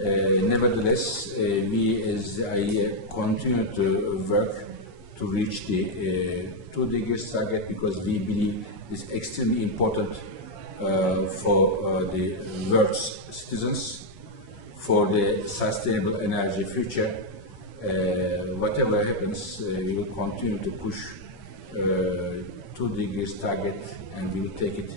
Nevertheless, we as the IEA continue to work to reach the 2 degrees target, because we believe it's extremely important for the world's citizens, for the sustainable energy future. Whatever happens, we will continue to push 2 degrees target, and we will take it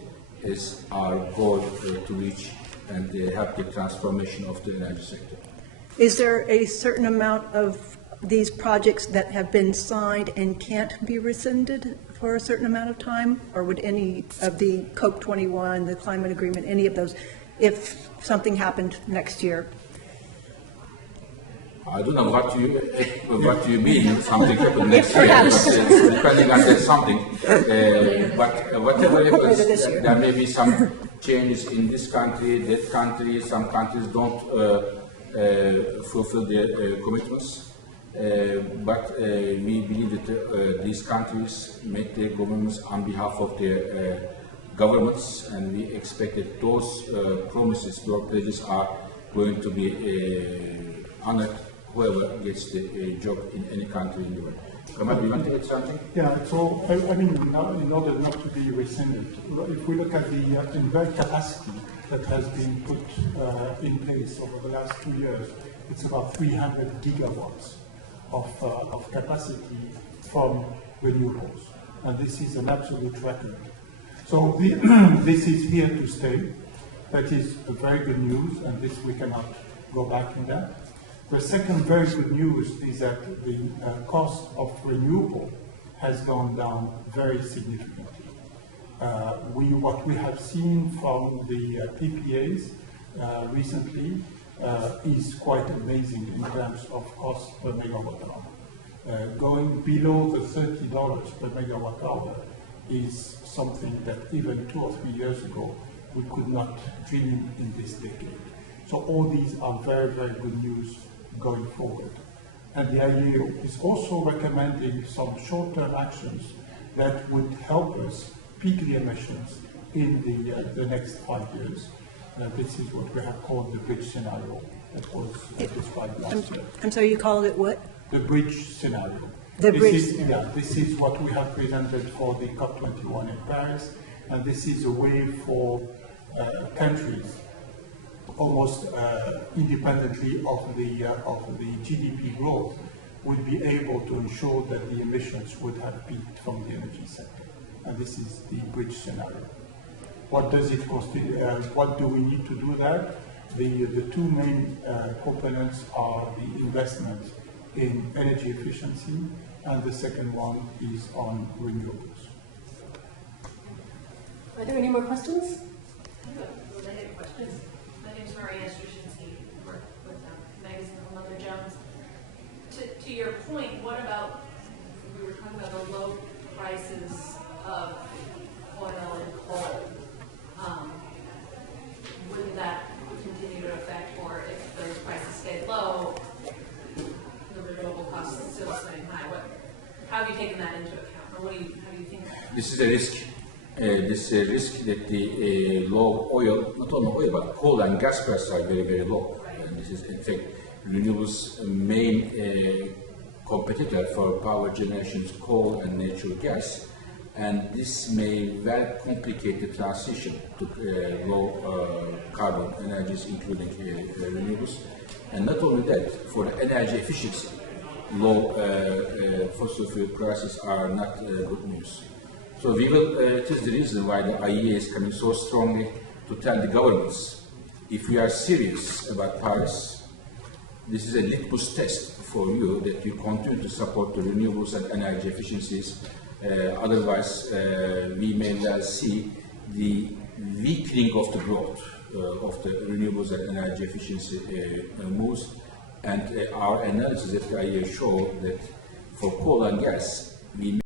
as our goal to reach and help the transformation of the energy sector. Is there a certain amount of these projects that have been signed and can't be rescinded for a certain amount of time? Or would any of the COP21, the climate agreement, any of those, if something happened next year? I don't know what you mean, something happened next year, depending on that something. But whatever happens, there may be some changes in this country, that country. Some countries don't fulfill their commitments. But we believe that these countries make their governments on behalf of their governments, and we expect that those promises, those pledges are going to be honored, whoever gets the job in any country in the world. Kamel, do you want to add something? Yeah, so I mean, in order not to be rescinded, if we look at the inverter capacity that has been put in place over the last 2 years, it's about 300 gigawatts of capacity from renewables, and this is an absolute record. So this is here to stay. That is a very good news, and this we cannot go back in that. The second very good news is that the cost of renewable has gone down very significantly. What we have seen from the PPAs recently is quite amazing in terms of cost per megawatt hour. Going below the $30 per megawatt hour is something that even 2 or 3 years ago we could not dream in this decade. So all these are very, very good news going forward. And the IEA is also recommending some short-term actions that would help us peak the emissions in the next 5 years. This is what we have called the bridge scenario that was described last year. I'm sorry, you called it what? The bridge scenario. This is what we have presented for the COP21 in Paris, and this is a way for countries almost independently of the GDP growth would be able to ensure that the emissions would have peaked from the energy sector. And this is the bridge scenario. What does it constitute? What do we need to do that? The two main components are the investment in energy efficiency, and the second one is on renewables. Are there any more questions? I have a related question. My name is Maria Strushinsky. I work with Magazine and Mother Jones. To your point, what about, we were talking about the low prices of oil and coal. Wouldn't that continue to affect, or if those prices stay low, the renewable costs are still staying high? How have you taken that into account, or how do you think that? This is a risk. This is a risk that the low oil, not only oil, but coal and gas prices are very, very low. And this is, in fact, renewables' main competitor for power generation is coal and natural gas. And this may well complicate the transition to low carbon energies, including renewables. And not only that, for the energy efficiency, low fossil fuel prices are not good news. So we will, it is the reason why the IEA is coming so strongly to tell the governments, if we are serious about Paris, this is a litmus test for you that you continue to support the renewables and energy efficiencies. Otherwise, we may well see the weakening of the growth of the renewables and energy efficiency moves. And our analysis at the IEA show that for coal and gas, we